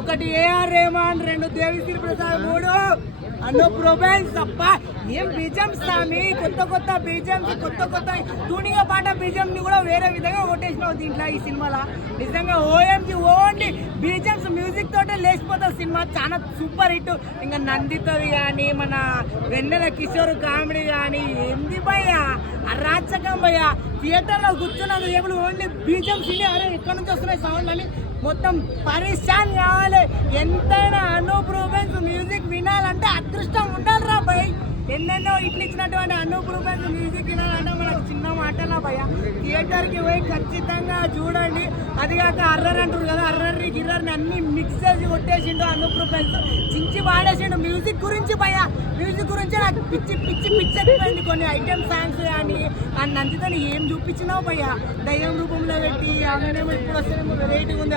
ఒకటి AR Rahman, 2 Devi Sri Prasad, 3 Anoop Rubens. అప్ప ఏం బీజం స్వామి, కొత్త బీజంస్, కొత్త టూనిగా పాట బీజం ని కూడా వేరే విధంగా కొట్టేసినావు దీంట్లో ఈ సినిమాలో. నిజంగా ఓఎంజి ఓన్లీ బీజమ్స్ మ్యూజిక్ తోటే లేచిపోతుంది సినిమా. చాలా సూపర్ హిట్. ఇంకా నందితది కానీ, మన వెన్నెల కిషోర్ కామెడీ కానీ, ఏంది భయ్య అరాచకం భయ్య. థియేటర్లో కూర్చున్నాను ఏబులు ఓన్లీ బీజమ్స్ ఇని, అరే ఎక్కడి నుంచి వస్తున్నాయి సౌండ్ అని మొత్తం పరిశాన్ కావాలి. ఎంతైనా అనూప్ రూబెన్స్ మ్యూజిక్ వినాలంటే అదృష్టం ఉండాలి రా భయ్. ఎన్నెన్నో ఇట్లు ఇచ్చినటువంటి అనూప్ రూబెన్స్ మ్యూజిక్ వినాలంటే మనకు చిన్న మాటలా భయ. థియేటర్కి పోయి ఖచ్చితంగా చూడండి. అది కాక అర్రర్ అంటారు కదా, అర్రర్ని గిర్రర్ని అన్ని మిక్స్ చేసి కొట్టేసిండు అనూప్ రూబెన్స్. చించి పాడేసిండు మ్యూజిక్ గురించి భయ. మ్యూజిక్ గురించి నాకు పిచ్చి అయిపోయింది. కొన్ని ఐటమ్ సాంగ్స్ కానీ ఆ నందితని ఏం చూపించినావు భయ్య, దయ్యం రూపంలో పెట్టి. అవునేమో ఇప్పుడు వస్తేనేమో వెరైటీగా ఉంది.